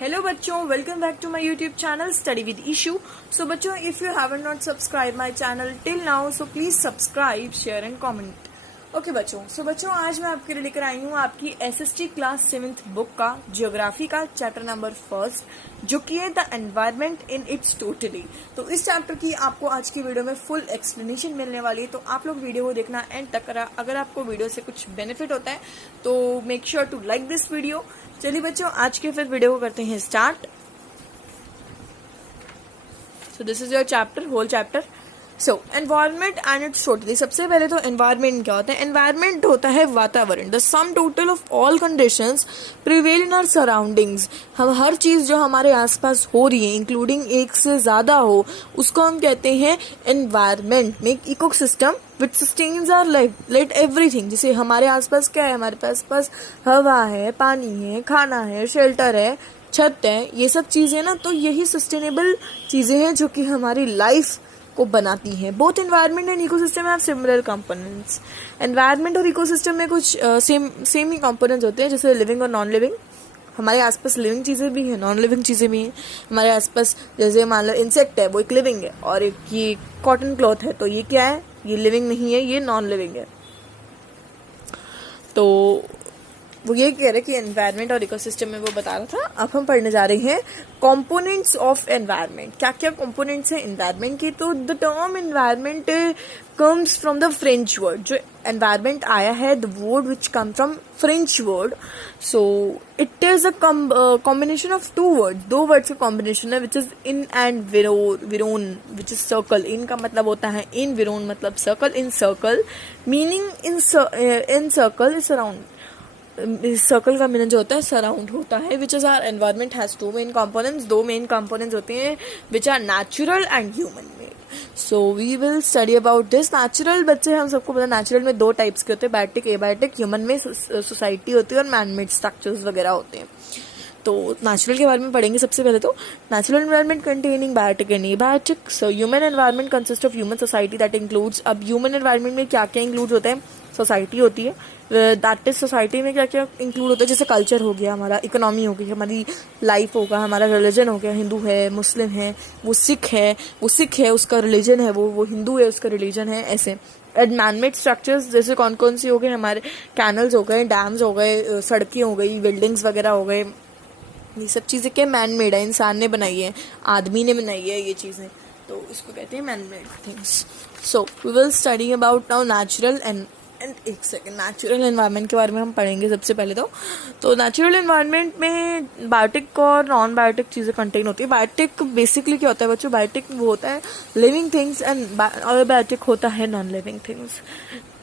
Hello बच्चों, welcome back to my YouTube channel study with Ishu. So बच्चों, if you haven't not subscribe my channel till now, so please subscribe, share and comment. Okay बच्चों, आज मैं आपके लिए लेकर आई हूँ आपकी एसएसटी क्लास 7th बुक का ज्योग्राफी का चैप्टर नंबर 1, जो कि है the environment in its totally. तो इस चैप्टर की आपको आज की वीडियो में फुल एक्सप्लेनेशन मिलने वाली है, तो आप लोग वीडियो को देखना एंड तक। अगर आपको वीडियो से कुछ बेनिफिट होता है तो make sure to like this video. चलिए बच्चों, आज के फिर वीडियो को करते हैं start. So this is your chapter, whole chapter. So environment and it's totally. सबसे पहले तो एनवायरमेंट क्या होता है? एनवायरमेंट होता है वातावरण, the sum total of all conditions prevail in our surroundings. हम हर चीज जो हमारे आसपास हो रही है, इंक्लूडिंग एक से ज्यादा हो, उसको हम कहते हैं environment. Make ecosystem which sustains our life, let everything. जैसे हमारे आसपास क्या है? हमारे पास हवा है, पानी है, खाना है, शेल्टर है, छत है, ये सब चीजें ना, तो यही सस्टेनेबल चीजें हैं जो कि हमारी लाइफ को बनाती हैं। Both environment and ecosystem have similar components. Environment और इकोसिस्टम में कुछ सेम ही कंपोनेंट्स होते हैं, जैसे लिविंग और नॉन लिविंग। हमारे आसपास लिविंग चीजें भी हैं, नॉन लिविंग चीजें भी हैं। हमारे आसपास जैसे मान लो इंसेक्ट है, वो एक लिविंग है, और एक ये कॉटन क्लॉथ है, तो ये क्या है? ये लिविंग नहीं है, ये नॉन लिविंग है। तो वो ये कह रहे कि एनवायरनमेंट और इकोसिस्टम में वो बता रहा था। अब हम पढ़ने जा रहे हैं कंपोनेंट्स ऑफ एनवायरनमेंट। क्या क्या कंपोनेंट्स हैं एनवायरनमेंट की? तो the term environment comes from the French word. जो एनवायरनमेंट आया है, the word which come from French word. So it is a combination of two word, दो वर्ड्स का कॉम्बिनेशन है, which is in and viron, which is circle. In का मतलब होता है इन, विरोन मतलब circle. In circle meaning in circle is around. Circle का meaning जो होता है सराउंड होता है। Which is our environment has two main components. दो मेन कंपोनेंट्स होते हैं which are natural and human made. So we will study about this. Natural, बच्चे हम सबको पता है नेचुरल में दो टाइप्स के होते हैं, बायोटिक, एबायोटिक। ह्यूमन में सोसाइटी होती है और मैन मेड स्ट्रक्चर्स वगैरह होते हैं। तो नेचुरल के बारे में पढ़ेंगे सबसे पहले। तो natural environment containing biotic and abiotic. So human environment consist of human society that includes. अब ह्यूमन एनवायरनमेंट में क्या क्या इंक्लूड होता है? सोसाइटी होती है, दैट इज सोसाइटी में क्या क्या इंक्लूड होता है? जैसे कल्चर हो गया हमारा, इकोनॉमी हो गई, हमारी लाइफ होगा, हमारा रिलीजन हो गया, हिंदू है, मुस्लिम है, वो सिख है उसका रिलीजन है, वो हिंदू है उसका रिलीजन है, ऐसे। मैनमेड स्ट्रक्चर्स जैसे कौन कौन सी हो गए? हमारे कैनल्स हो गए, डैम्स हो गए, सड़कें हो गई, बिल्डिंग्स वगैरह हो गए। ये सब चीज़ें क्या मैन मेड है, इंसान ने बनाई है, आदमी ने बनाई है ये चीज़ें, तो इसको कहते हैं man made things. So we will study about now natural and एक सेकेंड, नेचुरल एनवायरनमेंट के बारे में हम पढ़ेंगे सबसे पहले। तो नेचुरल एनवायरनमेंट में बायोटिक और नॉन बायोटिक चीज़ें कंटेन होती है। बायोटिक बेसिकली क्या होता है बच्चों? बायोटिक वो होता है लिविंग थिंग्स एंड बायोटिक होता है नॉन लिविंग थिंग्स।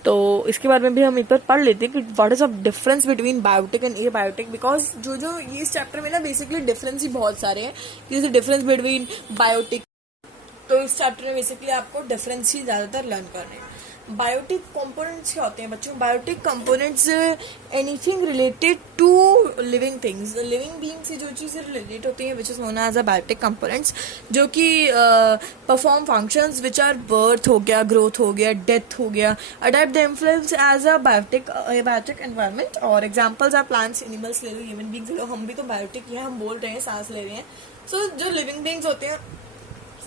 तो इसके बारे में भी हम एक बार पढ़ लेते हैं कि what is the difference between biotic and abiotic. Because जो ये इस चैप्टर में ना बेसिकली डिफरेंस ही बहुत सारे हैं। जैसे डिफरेंस बिटवीन बायोटिक, तो इस चैप्टर में बेसिकली आपको डिफरेंस ही ज्यादातर लर्न करने हैं। बायोटिक कंपोनेंट्स क्या होते हैं बच्चों? Biotic components anything related to living things, living being से जो चीज़ें रिलेटेड होती हैं, which is known as a biotic components, जो कि perform functions which are birth हो गया, ग्रोथ हो गया, डेथ हो गया, adapt the influence as a biotic environment. और एग्जाम्पल्स आर प्लांट्स, एनिमल्स ले लो, ह्यूमन बींग्स ले लो। हम भी तो बायोटिक ही हैं, हम बोल रहे हैं, सांस ले रहे हैं। सो जो लिविंग बींग्स होते हैं,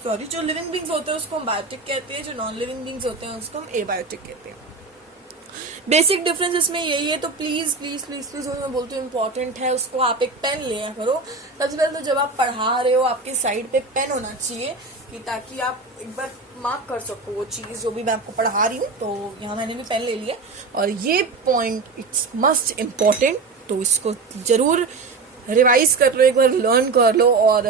जो लिविंग बींग्स होते हैं उसको हम बायोटिक कहते हैं, जो नॉन लिविंग बींग्स होते हैं उसको हम एबायोटिक कहते हैं। बेसिक डिफरेंस इसमें यही है। तो प्लीज प्लीज प्लीज प्लीज मैं बोलती हूँ इम्पोर्टेंट है, उसको आप एक पेन लिया करो। सबसे पहले तो जब आप पढ़ा रहे हो आपके साइड पे पेन होना चाहिए, कि ताकि आप एक बार मार्क कर सको वो चीज जो भी मैं आपको पढ़ा रही हूँ। तो यहाँ मैंने भी पेन ले लिया, और ये पॉइंट इट्स मस्ट इम्पोर्टेंट, तो इसको जरूर रिवाइज कर लो, एक बार लर्न कर लो। और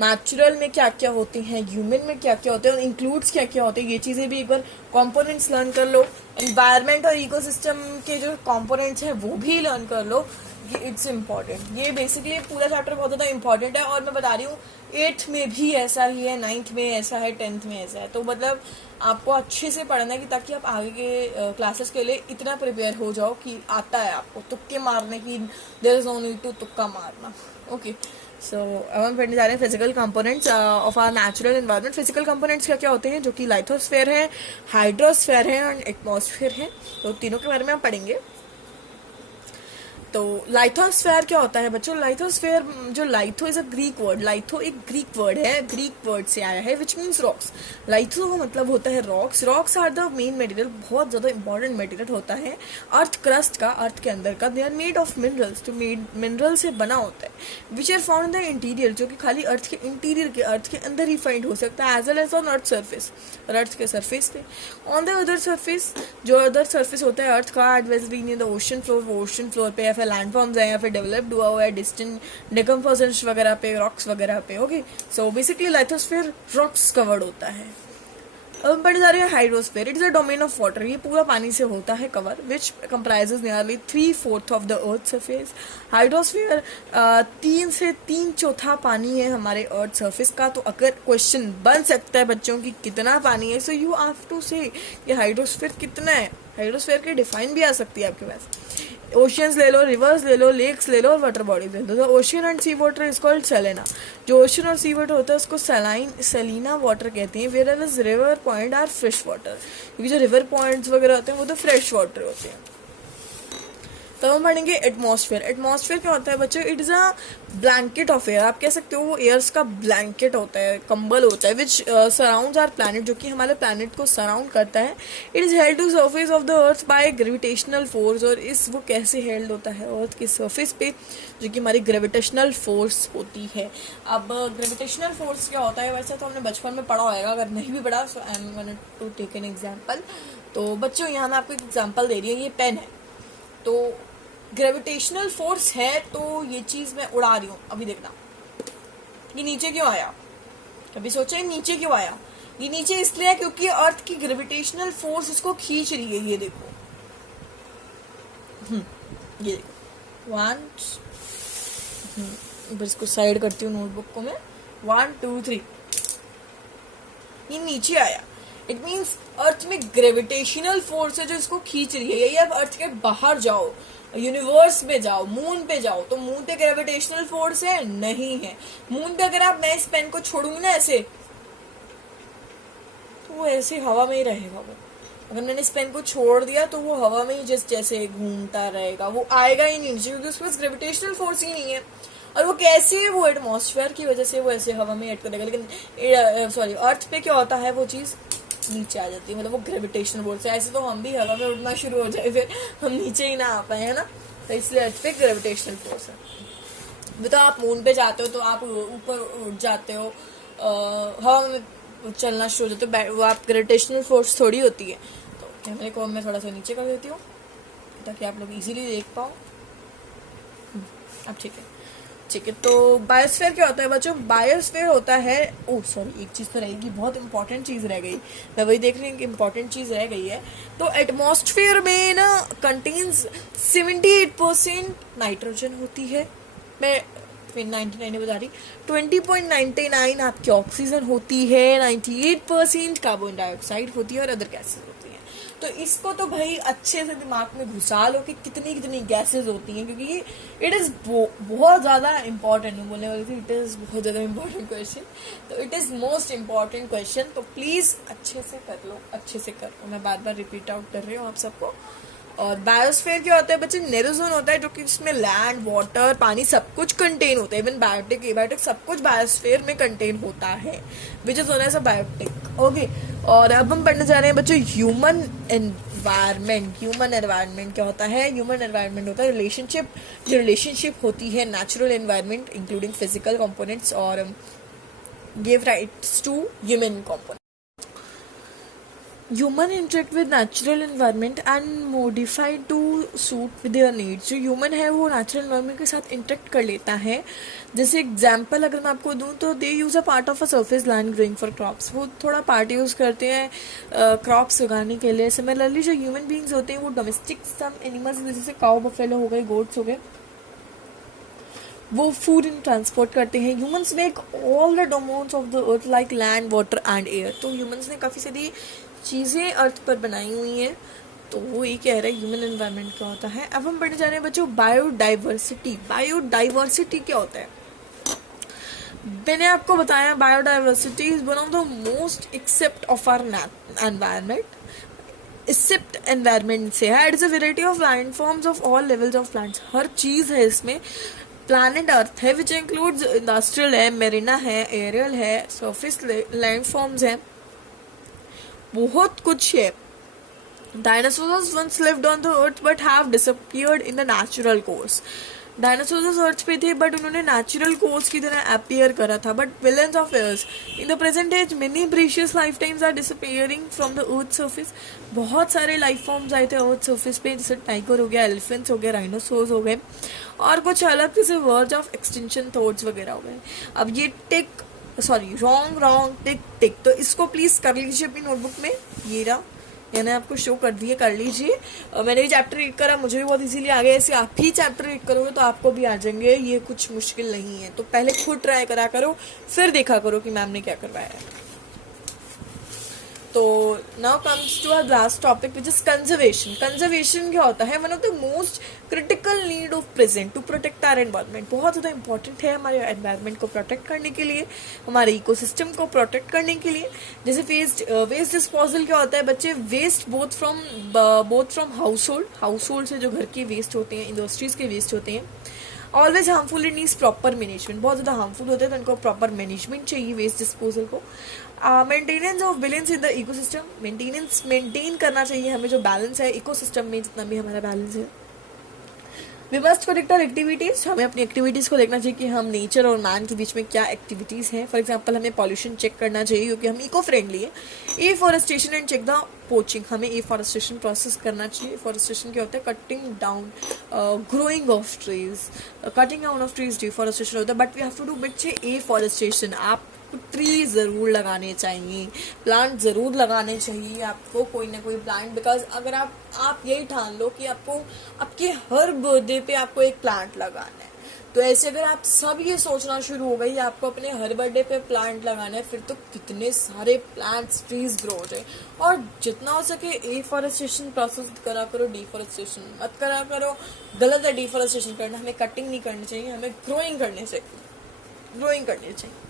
नेचुरल में क्या क्या होते हैं, ह्यूमन में क्या क्या होते हैं, और इंक्लूड्स क्या क्या होते हैं, ये चीज़ें भी एक बार कंपोनेंट्स लर्न कर लो। एनवायरनमेंट और इकोसिस्टम के जो कंपोनेंट्स हैं वो भी लर्न कर लो। ये इट्स इम्पॉर्टेंट। ये बेसिकली पूरा चैप्टर बहुत ज़्यादा इंपॉर्टेंट है, और मैं बता रही हूँ 8th में भी ऐसा ही है, 9th में ऐसा है, 10th में ऐसा है। तो मतलब आपको अच्छे से पढ़ना है, कि ताकि आप आगे के क्लासेस के लिए इतना प्रिपेयर हो जाओ कि आता है आपको तुक्के मारने की, there is no need to तुक्का मारना। ओके, सो अब हम पढ़ने जा रहे हैं physical components of our natural environment. Physical components क्या क्या होते हैं? जो कि लाइथोस्फेयर है, हाइड्रोस्फेयर है और एटमॉस्फेयर है। तो तीनों के बारे में हम पढ़ेंगे। तो लाइथोस्फेयर क्या होता है बच्चों? लाइथोस्फेयर, जो लाइथो इज अ ग्रीक वर्ड, लाइथो एक ग्रीक वर्ड है, ग्रीक वर्ड से आया है विच मीन्स रॉक्स। लाइथो का मतलब होता है rocks. Rocks are the main material, बहुत ज्यादा इंपॉर्टेंट मटेरियल होता है अर्थ क्रस्ट का, अर्थ के अंदर का। They are made of minerals, तो मिनरल से बना होता है। Which are found in the interior, जो कि खाली अर्थ के इंटीरियर के, अर्थ के अंदर ही फाइंड हो सकता है, as well as on earth surface, और अर्थ के सरफेस पे। ऑन द अदर सरफेस, जो अदर सरफेस होता है अर्थ का, at west been in the ocean floor, वो ओशन फ्लोर पे या फिर लैंड फॉर्म्स है या फिर डेवलप्ड हुआ हुआ है डिस्टेंट डिकम्पोजिशन वगैरह पे, रॉक्स वगैरह पे। Okay, so basically lithosphere rocks covered होता है। अब हम पढ़ने जा रहे हैं hydrosphere. It is a domain of water, ये पूरा पानी से होता है cover, which comprises nearly 3/4 of the earth surface. Hydrosphere 3 से 3/4 पानी है हमारे अर्थ सरफेस का। तो अगर क्वेश्चन बन सकता है बच्चों की कितना पानी है, सो यू हैव टू से कि हाइड्रोस्फीयर कितना है। हाइड्रोस्फीयर की डिफाइन भी आ सकती है आपके पास। ओशियंस ले लो, रिवर्स ले लो, लेक्स ले लो और वाटर बॉडीज ले लो। Ocean and sea water is called सेलेना। जो ओशियन और सी वाटर होता है उसको सेलिना वाटर कहते हैं। Whereas river point are fresh water, क्योंकि जो रिवर पॉइंट्स वगैरह होते हैं वो तो फ्रेश वाटर होते हैं। तो हम पढ़ेंगे एटमॉस्फेयर। एटमॉस्फेयर क्या होता है बच्चों? It is a blanket of air, आप कह सकते हो वो एयर्स का ब्लैंकेट होता है, कंबल होता है, विच सराउंड्स आवर प्लैनेट, जो कि हमारे प्लैनेट को सराउंड करता है। It is held to surface of the earth by gravitational force, और इस वो कैसे हेल्ड होता है अर्थ के सरफेस पे, जो कि हमारी ग्रेविटेशनल फोर्स होती है। अब ग्रेविटेशनल फोर्स क्या होता है? वैसे तो हमने बचपन में पढ़ा होगा, अगर नहीं भी पढ़ा so I am going to take an example. तो बच्चों यहाँ मैं आपको एक एग्जांपल दे रही हूँ, ये पेन है, तो ग्रेविटेशनल फोर्स है, तो ये चीज मैं उड़ा रही हूँ। अभी देखना ये नीचे क्यों आया, कभी सोचा है नीचे क्यों आया? ये नीचे इसलिए है क्योंकि अर्थ की ग्रेविटेशनल फोर्स इसको खींच रही है। ये देखो, ये देखो, इसको साइड करती हूँ नोटबुक को मैं, 1 2 3, ये नीचे आया। इट मीन्स अर्थ में ग्रेविटेशनल फोर्स है जो इसको खींच रही है। यही आप अर्थ के बाहर जाओ, यूनिवर्स में जाओ, मून पे जाओ, तो मून पे ग्रेविटेशनल फोर्स है? नहीं है। मून पे अगर आप मैं इस पेन को छोड़ूंगी ना ऐसे, तो वो ऐसे हवा में ही रहेगा। वो अगर मैंने इस पेन को छोड़ दिया तो वो हवा में ही जैसे घूमता रहेगा, वो आएगा ही नहीं नीचे, क्योंकि उसके पास ग्रेविटेशनल फोर्स ही नहीं है। और वो कैसे है? वो एटमॉस्फेयर की वजह से वो ऐसे हवा में ऐड करेगा। लेकिन सॉरी, अर्थ पे क्या होता है, वो चीज नीचे आ जाती है, मतलब वो ग्रेविटेशनल फोर्स है। ऐसे तो हम भी हवा में उड़ना शुरू हो जाए फिर हम नीचे ही ना आ पाए, है ना। तो इसलिए अर्थ पे ग्रेविटेशनल फोर्स है। तो आप मून पे जाते हो तो आप ऊपर उड़ जाते हो, हवा में चलना शुरू हो जाते हो, वो आप ग्रेविटेशनल फोर्स थोड़ी होती है। तो कैमरे को मैं थोड़ा सा नीचे कर देती हूँ ताकि आप लोग इजीली देख पाओ। अब ठीक है, ठीक है। तो बायोस्फीयर क्या होता है बच्चों? बायोस्फीयर होता है, ओ सॉरी, एक चीज तो रहेगी, बहुत इंपॉर्टेंट चीज रह गई, मैं वही देख रही हूँ कि इंपॉर्टेंट चीज रह गई है। तो एटमॉस्फेयर में ना कंटेन्स 78% नाइट्रोजन होती है, मैं 99 बता रही, 20.99 आपकी ऑक्सीजन होती है, 98% कार्बन डाइऑक्साइड होती है और अदर गैसेज होती है। तो इसको तो भाई अच्छे से दिमाग में घुसा लो कि कितनी कितनी गैसेज होती हैं, क्योंकि इट इज बहुत ज्यादा इंपॉर्टेंट, बोलने वाली थी, इट इज बहुत ज्यादा इंपॉर्टेंट क्वेश्चन। तो it is most important question, तो प्लीज अच्छे से कर लो, अच्छे से कर लो। मैं बार बार रिपीट आउट कर रही हूँ आप सबको। और बायोस्फीयर क्या होता है बच्चे? नेरो जोन होता है, जो कि इसमें लैंड, वाटर, पानी सब कुछ कंटेन होता है। इवन बायोटिक, एबायोटिक सब कुछ बायोस्फीयर में कंटेन होता है, which is known as a biotic. Okay, और अब हम पढ़ने जा रहे हैं बच्चों ह्यूमन एनवायरनमेंट। ह्यूमन एनवायरनमेंट क्या होता है? ह्यूमन एनवायरनमेंट होता है रिलेशनशिप, जो रिलेशनशिप होती है natural environment including physical components और give rights to human component. Human interact with natural environment and modify to suit with their needs. जो ह्यूमन है वो नेचुरल एनवायरनमेंट के साथ इंटरेक्ट कर लेता है। जैसे एग्जांपल अगर मैं आपको दूं तो they use a part of a surface land growing for crops, वो थोड़ा पार्ट यूज करते हैं क्रॉप्स उगाने के लिए। सिमिलरली जो ह्यूमन बींग्स होते हैं वो डोमेस्टिक सम एनिमल्स जैसे काउ, बफेलो हो गए, गोट्स हो गए, वो फूड इन ट्रांसपोर्ट करते हैं। Humans make all the domains of the earth like land, water and air. तो ह्यूमंस ने काफ़ी सारी चीज़ें अर्थ पर बनाई हुई हैं। तो वो ये कह रहे हैं ह्यूमन एनवायरनमेंट क्या होता है। अब हम पढ़ने जा रहे हैं बच्चों बायोडाइवर्सिटी। बायोडाइवर्सिटी क्या होता है? मैंने आपको बताया biodiversity is one of the most except of our environment. Except environment से है। It is a variety of land forms of all levels of plants, हर चीज है इसमें। प्लानिट अर्थ है विच इंक्लूड्स इंडस्ट्रियल है, मेरिना है, एरियल है, सरफेस लैंड फॉर्म्स है, बहुत कुछ है। Dinosaurs once lived on the earth but have disappeared in the natural course. Dinosaurs earth पे थे बट उन्होंने नेचुरल कोर्स की तरह अपियर करा था, but billions of years in the present age many precious life times are disappearing from the earth surface. बहुत सारे life forms आए थे अर्थ सर्फेस पे, जैसे टाइगर हो गया, एलिफेंट्स हो गए, राइनोसोर्स हो गए, और कुछ अलग जैसे वर्ड्स ऑफ एक्सटिंक्शन थॉट्स वगैरह हो गए। अब ये रॉन्ग टिक टिक, तो इसको प्लीज कर लीजिए अपनी नोटबुक में, ये रहा, मैंने आपको शो कर दिए, कर लीजिए। मैंने भी चैप्टर रीड करा, मुझे भी बहुत इजीली आ गया, ऐसे आप ही चैप्टर रीड करोगे तो आपको भी आ जाएंगे, ये कुछ मुश्किल नहीं है। तो पहले खुद ट्राई करा करो, फिर देखा करो कि मैम ने क्या करवाया है। तो now comes to our last topic which is conservation. Conservation क्या होता है? One of the most critical need of present to protect our environment. बहुत ज़्यादा इंपॉर्टेंट है हमारे एनवायरमेंट को प्रोटेक्ट करने के लिए, हमारे इकोसिस्टम को प्रोटेक्ट करने के लिए। जैसे वेस्ट डिस्पोजल क्या होता है बच्चे? Waste both from household से जो घर के वेस्ट होते हैं, इंडस्ट्रीज के वेस्ट होते हैं, always harmful, it needs proper management. बहुत ज़्यादा हार्मफुल होते हैं तो इनको प्रॉपर मैनेजमेंट चाहिए वेस्ट डिस्पोजल को। Maintenance of balance in the ecosystem, maintain करना चाहिए हमें जो बैलेंस है इकोसिस्टम में, जितना भी हमारा बैलेंस है। We must protect our activities, हमें अपनी एक्टिविटीज को देखना चाहिए कि हम नेचर और मैन के बीच में क्या एक्टिविटीज हैं। फॉर एग्जांपल हमें पॉल्यूशन चेक करना चाहिए क्योंकि हम इको फ्रेंडली है। Afforestation and check the poaching, हमें एफॉरेस्टेशन प्रोसेस करना चाहिए। एफॉरेस्टेशन क्या होता है? Cutting down, growing of trees, cutting down of trees deforestation होता है। But we have to do बच्चे एफॉरेस्टेशन। आप ट्री ज़रूर लगाने चाहिए, प्लांट ज़रूर लगाने चाहिए आपको, कोई ना कोई प्लांट। बिकॉज अगर आप यही ठान लो कि आपको आपके हर बर्थडे पे आपको एक प्लांट लगाना है, तो ऐसे अगर आप सब ये सोचना शुरू हो गई आपको अपने हर बर्थडे पे प्लांट लगाना है, फिर तो कितने सारे प्लांट्स ट्रीज ग्रो हो जाए। और जितना हो सके एफॉरेस्टेशन प्रोसेस करा करो, डिफॉरेस्टेशन मत करा करो। गलत है डिफॉरेस्टेशन करना, हमें कटिंग नहीं करनी चाहिए, हमें ग्रोइंग करनी चाहिए।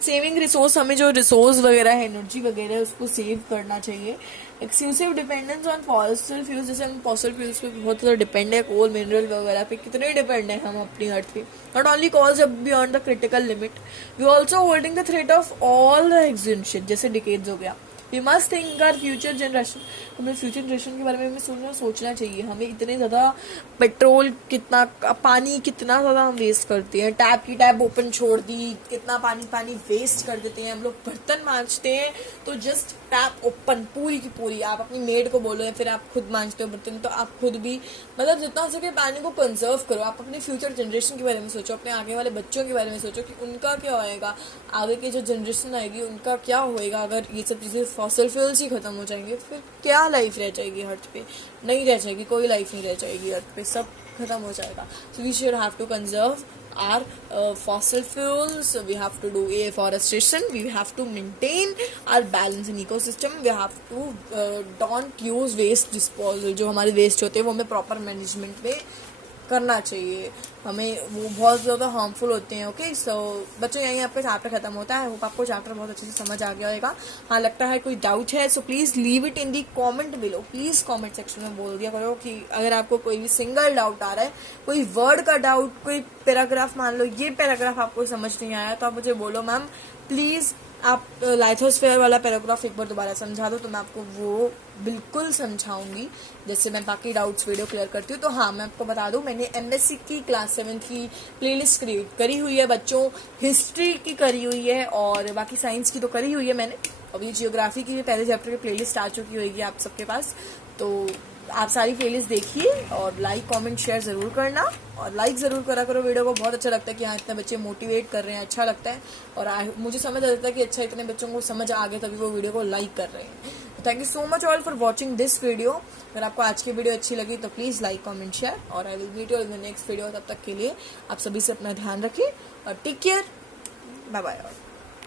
सेविंग रिसोर्स, हमें जो रिसोर्स वगैरह है, एनर्जी वगैरह है, उसको सेव करना चाहिए। Exclusive dependence on fossil fuels, जैसे हम फॉसिल फ्यूल्स पे बहुत ज़्यादा डिपेंड है, कोल मिनरल वगैरह पे कितने डिपेंड है हम अपनी अर्थ पे। नॉट ओनली कॉल्स अब beyond the critical limit, we also holding the threat of all the extinction, जैसे डिकेड्स हो गया। We must think our future generation, हमें फ्यूचर जनरेशन के बारे में हमें सोचना चाहिए। हमें इतने ज़्यादा पेट्रोल, कितना पानी कितना ज़्यादा हम वेस्ट करते हैं, टैप की टैप ओपन छोड़ दी, कितना पानी वेस्ट कर देते हैं। हम लोग बर्तन मांजते हैं तो जस्ट टैप ओपन पूरी की पूरी, आप अपनी मेड को बोलो या फिर आप खुद मांजते हो बर्तन तो आप खुद भी, मतलब जितना हो सके पानी को कंजर्व करो। आप अपने फ्यूचर जनरेशन के बारे में सोचो, अपने आगे वाले बच्चों के बारे में सोचो कि उनका क्या होएगा, आगे की जो जनरेशन आएगी उनका क्या होएगा। अगर ये सब चीज़ें फॉसिल फ्यूल्स ही खत्म हो जाएंगे फिर क्या लाइफ रह जाएगी अर्थ पे? नहीं रह जाएगी, कोई लाइफ नहीं रह जाएगी अर्थ पे, सब खत्म हो जाएगा। So we should have to conserve our fossil fuels, we have to do afforestation, we have to maintain our balance in ecosystem, we have to don't use waste disposal। जो हमारे वेस्ट होते हैं वो हमें प्रॉपर मैनेजमेंट में करना चाहिए, हमें वो बहुत ज़्यादा हार्मफुल होते हैं। ओके, सो बच्चों यहीं आपका चैप्टर खत्म होता है। होप आपको चैप्टर बहुत अच्छे से समझ आ गया होगा। हाँ, लगता है कोई डाउट है so please leave it in the comment below, please comment section में बोल दिया करो कि अगर आपको कोई भी सिंगल डाउट आ रहा है, कोई वर्ड का डाउट, कोई पैराग्राफ, मान लो ये पैराग्राफ आपको समझ नहीं आया तो आप मुझे बोलो मैम प्लीज़ आप लाइथोस्फेयर वाला पैराग्राफ एक बार दोबारा समझा दो, तो मैं आपको वो बिल्कुल समझाऊंगी जैसे मैं बाकी डाउट्स वीडियो क्लियर करती हूँ। तो हाँ, मैं आपको बता दूं मैंने एमएससी की क्लास 7 की प्लेलिस्ट क्रिएट करी हुई है बच्चों, हिस्ट्री की करी हुई है और बाकी साइंस की तो करी हुई है मैंने। अभी जियोग्राफी की पहले चैप्टर की प्लेलिस्ट आ चुकी होगी आप सबके पास, तो आप सारी प्लेलिस्ट देखिए और लाइक कमेंट शेयर जरूर करना और लाइक जरूर करा करो वीडियो को। बहुत अच्छा लगता है कि हाँ इतने बच्चे मोटिवेट कर रहे हैं, अच्छा लगता है और मुझे समझ आ जाता है कि अच्छा इतने बच्चों को समझ आ गया तभी वो वीडियो को लाइक कर रहे हैं। Thank you so much all for watching this video. अगर आपको आज की वीडियो अच्छी लगी तो प्लीज़ लाइक कमेंट शेयर और I will meet you in the next video. तब तक के लिए आप सभी से अपना ध्यान रखिए और टेक केयर, बाय बाय।